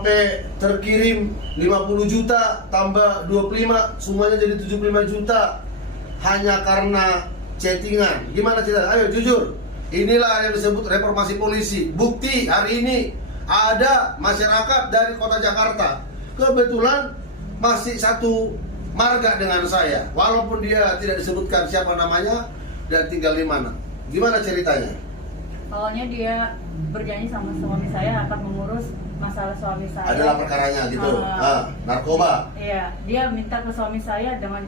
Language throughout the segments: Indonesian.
sampai terkirim 50 juta tambah 25 semuanya jadi 75 juta hanya karena chattingan. Gimana cerita? Ayo jujur. Inilah yang disebut reformasi polisi. Bukti hari ini ada masyarakat dari kota Jakarta kebetulan masih satu marga dengan saya, walaupun dia tidak disebutkan siapa namanya dan tinggal di mana. Gimana ceritanya? Awalnya dia berjanji sama suami saya akan mengurus masalah suami saya. Adalah perkaranya gitu. Narkoba. Iya, dia minta ke suami saya dengan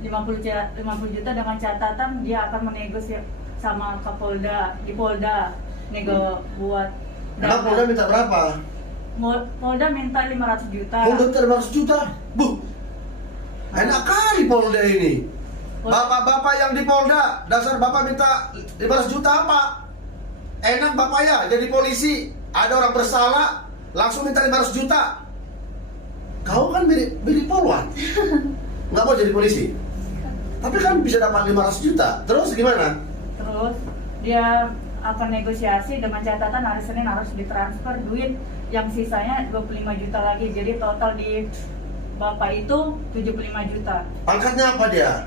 50 juta dengan catatan dia akan menegosiasi sama Kapolda di Polda nego buat. Emang Polda minta berapa? Polda minta 500 juta. Polda minta 500 juta? Bu, enak kali Polda ini. Bapak-bapak yang di Polda, dasar bapak minta 500 juta apa? Enak bapak ya, jadi polisi. Ada orang bersalah, langsung minta 500 juta. Kau kan mirip polwan. Nggak mau jadi polisi. Tapi kan bisa dapat 500 juta. Terus gimana? Terus dia akan negosiasi dengan catatan hari Senin harus ditransfer duit yang sisanya 25 juta lagi. Jadi total di bapak itu 75 juta. Pangkatnya apa dia?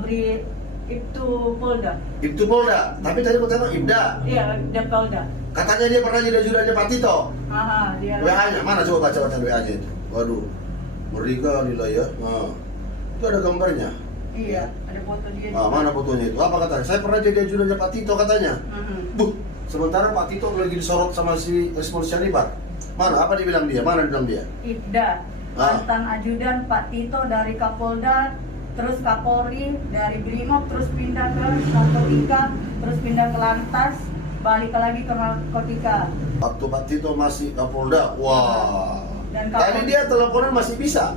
Beri itu Polda. Ibtu Polda. Tapi tadi aku tengok Ibda. Iya, dia Polda. Katanya dia pernah jadi ajudannya Pak Tito. Dia. WA-nya mana, coba baca WA-nya itu. Waduh, ngeri kali lah ya. Itu ada gambarnya. Iya, ada foto dia. Mana fotonya itu? Apa katanya? Saya pernah jadi ajudannya Pak Tito katanya. Sementara Pak Tito lagi disorot sama si Respon Syaribar. Mana? Apa dibilang dia? Mana dibilang dia? Ibda, mantan ajudan Pak Tito dari Kapolda, terus Kapolri dari Brimob, terus pindah ke narkotika, terus pindah ke Lantas, balik lagi ke narkotika. Waktu Pak Tito masih Kapolda, wah. Dan Tadi dia teleponan masih bisa.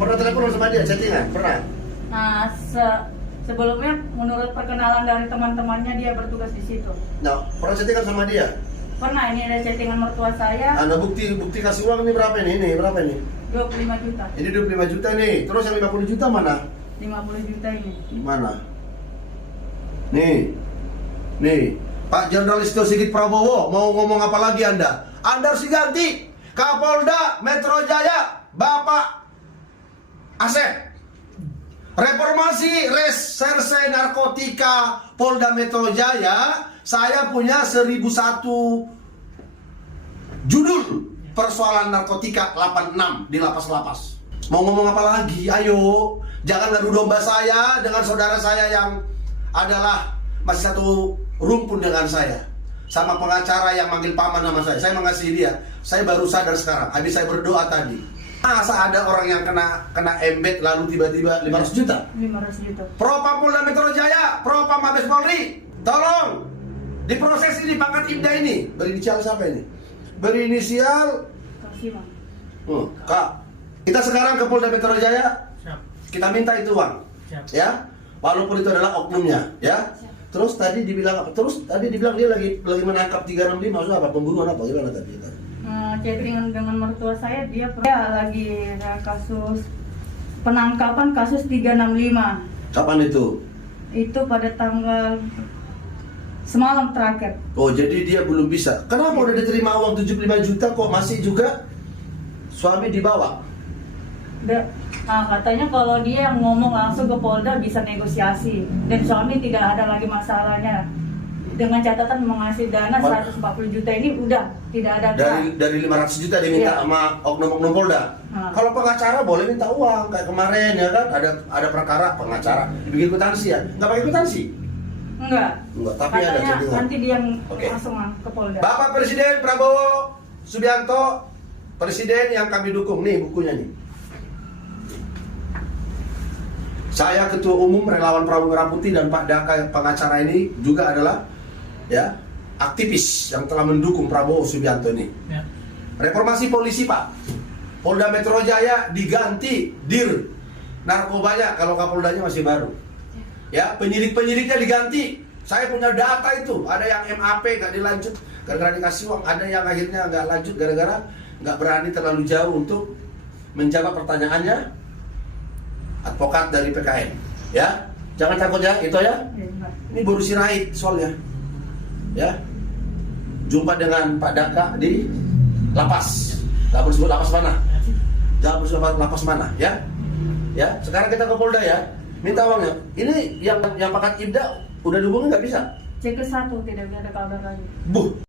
Pernah teleponan sama dia, chattingan? Pernah? Nah, sebelumnya menurut perkenalan dari teman-temannya dia bertugas di situ. Nah, pernah chattingan sama dia? Pernah, ini ada chattingan mertua saya. Ada bukti kasih uang ini berapa ini? Ini berapa ini? 25 juta. Ini 25 juta nih. Terus yang 50 juta mana? 50 juta ini. Mana? Nih, Pak Jenderal Listio Sigit Prabowo mau ngomong apa lagi Anda? Anda harus diganti. Kapolda Metro Jaya, Bapak Asep. Reformasi Reserse Narkotika Polda Metro Jaya, saya punya 1001 judul persoalan narkotika 86 di lapas-lapas. Mau ngomong apa lagi? Ayo, jangan ngadu domba saya dengan saudara saya yang adalah masih satu rumpun dengan saya, sama pengacara yang manggil paman nama saya. Saya mengasihi dia. Saya baru sadar sekarang, habis saya berdoa tadi. Masa ada orang yang kena embed lalu tiba-tiba 500 juta? 500 juta. Propam Polda Metro Jaya, Propam Mabes Polri, tolong diproses ini pangkat Ibda ini. Berinisial siapa ini? Berinisial Kasima. Kak. Kita sekarang ke Polda Metro Jaya. Kita minta itu uang. Ya. Walaupun itu adalah oknumnya, ya. Terus tadi dibilang apa? Terus tadi dibilang dia lagi menangkap 365, maksudnya apa? Pembunuhan apa? Gimana tadi? Chattingan dengan mertua saya, dia lagi ada kasus penangkapan kasus 365. Kapan itu? Itu pada tanggal semalam terakhir. Oh, jadi dia belum bisa. Kenapa udah diterima uang 75 juta kok masih juga suami dibawa? Katanya kalau dia yang ngomong langsung ke Polda bisa negosiasi dan suami tidak ada lagi masalahnya. Dengan catatan mengasih dana 140 juta ini udah tidak ada dari 500 juta diminta sama oknum-oknum Polda. Kalau pengacara boleh minta uang kayak kemarin ya kan, ada perkara pengacara dibikin kwitansi ya. Nggak pakai kwitansi? Enggak, tapi katanya ada chattingan. nanti dia langsung ke Polda. Bapak Presiden Prabowo Subianto, presiden yang kami dukung, nih bukunya nih. Saya Ketua Umum Relawan Prabowo Merah Putih dan Pak Daka pengacara ini juga adalah aktivis yang telah mendukung Prabowo Subianto ini. Reformasi polisi Pak. Polda Metro Jaya diganti dir narkobanya kalau Kapoldanya masih baru. Ya, penyidik-penyidiknya diganti. Saya punya data itu. Ada yang MAP nggak dilanjut gara-gara dikasih uang. Ada yang akhirnya nggak lanjut gara-gara nggak berani terlalu jauh untuk menjawab pertanyaannya advokat dari PKN. Ya, jangan takut ya, itu ya. Ini baru Sirait soalnya. Ya, jumpa dengan Pak Daka di lapas. Nggak boleh sebut lapas mana. Jangan boleh sebut lapas mana, ya. Ya, sekarang kita ke Polda ya. Minta uangnya. Ini yang pakat Ibda udah dihubungin nggak bisa. C ke 1 tidak ada kabar lagi. Buh.